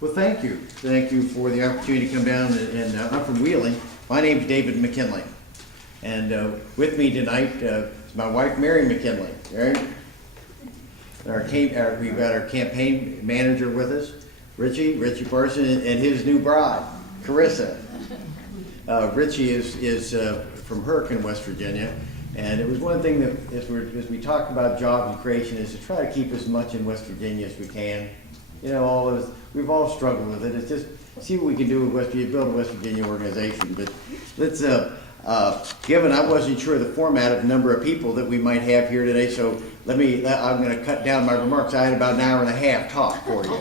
Well, thank you. Thank you for the opportunity to come down, and I'm from Wheeling. My name's David McKinley. And with me tonight is my wife, Mary McKinley. Right? We've got our campaign manager with us, Richie Parson, and his new bride, Carissa. Richie is from Hurricane, West Virginia. And it was one thing that, as we talk about jobs and creation, is to try to keep as much in West Virginia as we can. You know, we've all struggled with it. It's just see what we can do with West Virginia, build a West Virginia organization. But let's, given I wasn't sure of the format of the number of people that we might have here today, so I'm going to cut down my remarks. I had about an hour and a half talk for you.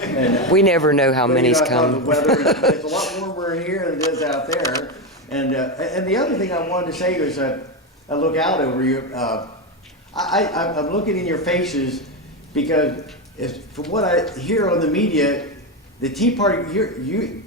And, we never know how many's come. The weather, it's a lot warmer in here than it is out there. And the other thing I wanted to say is I look out over you. I'm looking in your faces because from what I hear on the media, the Tea Party, you're the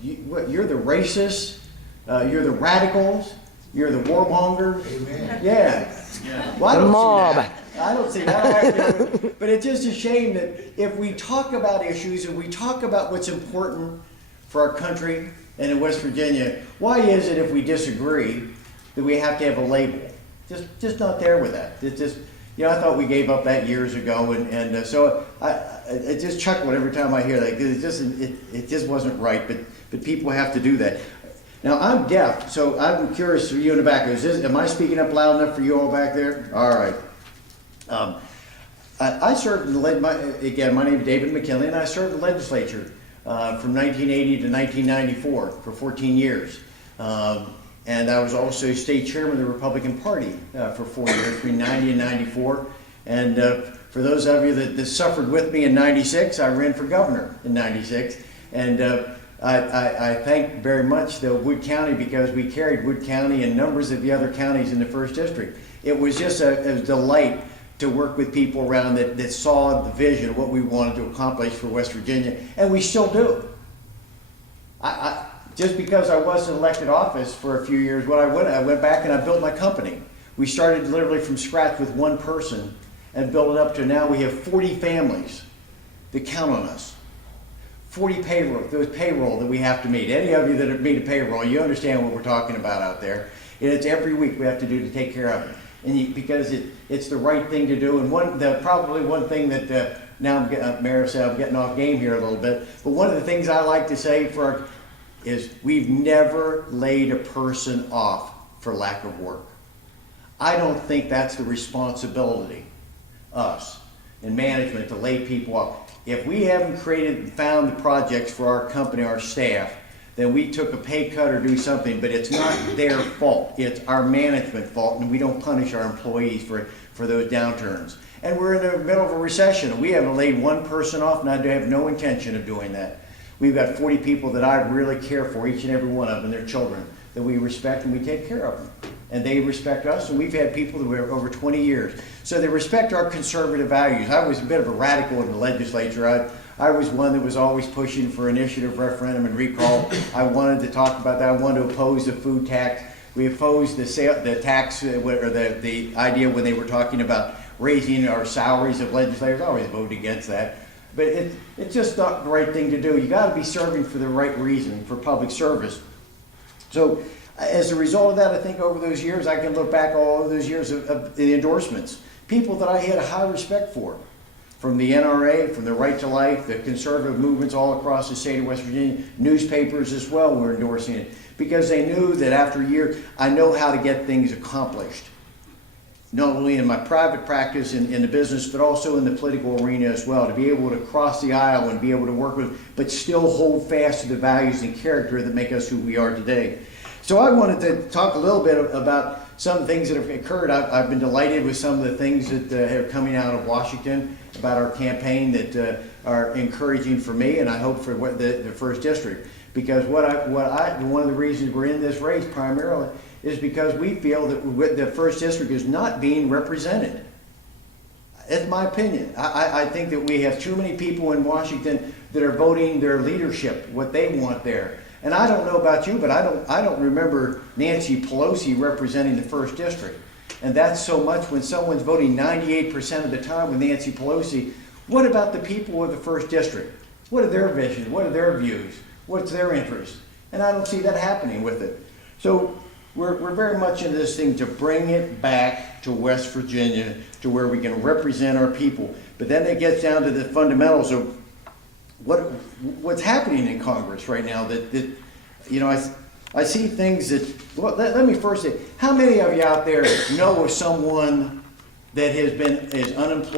racists, you're the radicals, you're the warmongers. Amen. Yeah. Well, The mob. I don't see that. But it's just a shame that if we talk about issues and we talk about what's important for our country and in West Virginia, why is it if we disagree that we have to have a label? Just not there with that. It's just, you know, I thought we gave up that years ago, and so I just chuckle every time I hear that because it just wasn't right. But people have to do that. Now I'm deaf, so I'm curious for you in the back. Am I speaking up loud enough for you all back there? All right. I served in my name is David McKinley, and I served in the legislature from 1980 to 1994 for 14 years. And I was also state chairman of the Republican Party for 4 years, between 90 and 94. And for those of you that suffered with me in 96, I ran for governor in 96. And I thank very much the Wood County because we carried Wood County and numbers of the other counties in the 1st District. It was just a delight to work with people around that saw the vision of what we wanted to accomplish for West Virginia, and we still do. Just because I wasn't elected office for a few years, I went back and I built my company. We started literally from scratch with one person and built it up to now we have 40 families that count on us. 40 payroll that we have to meet. Any of you that have meet a payroll, you understand what we're talking about out there. And it's every week we have to do to take care of it. And because it's the right thing to do. And probably one thing that now Mayor said I'm getting off game here a little bit, but one of the things I like to say is we've never laid a person off for lack of work. I don't think that's the responsibility, us, in management, to lay people off. If we haven't created and found the projects for our company, our staff, then we took a pay cut or do something, but it's not their fault. It's our management fault, and we don't punish our employees for those downturns. And we're in the middle of a recession, and we haven't laid one person off, and I have no intention of doing that. We've got 40 people that I really care for, each and every one of them, their children, that we respect and we take care of them. And they respect us, and we've had people that were over 20 years. So they respect our conservative values. I was a bit of a radical in the legislature. I was one that was always pushing for initiative, referendum, and recall. I wanted to talk about that. I wanted to oppose the food tax. We opposed the tax, or the idea when they were talking about raising our salaries of legislators. I always voted against that. But it's just not the right thing to do. You got to be serving for the right reason, for public service. So as a result of that, I think over those years, I can look back all of those years of the endorsements. People that I had a high respect for, from the NRA, from the Right to Life, the conservative movements all across the state of West Virginia, newspapers as well were endorsing it, because they knew that after a year, I know how to get things accomplished. Not only in my private practice in the business, but also in the political arena as well, to be able to cross the aisle and be able to work with, but still hold fast to the values and character that make us who we are today. So I wanted to talk a little bit about some things that have occurred. I've been delighted with some of the things that are coming out of Washington about our campaign that are encouraging for me, and I hope for the 1st District. Because one of the reasons we're in this race primarily is because we feel that the 1st District is not being represented. It's my opinion. I think that we have too many people in Washington that are voting their leadership, what they want there. And I don't know about you, but I don't remember Nancy Pelosi representing the 1st District. And that's so much when someone's voting 98% of the time with Nancy Pelosi. What about the people of the 1st District? What are their visions? What are their views? What's their interest? And I don't see that happening with it. So we're very much into this thing to bring it back to West Virginia to where we can represent our people. But then it gets down to the fundamentals of what's happening in Congress right now that you know, I see things that, well, let me first say, how many of you out there know of someone that is unemployed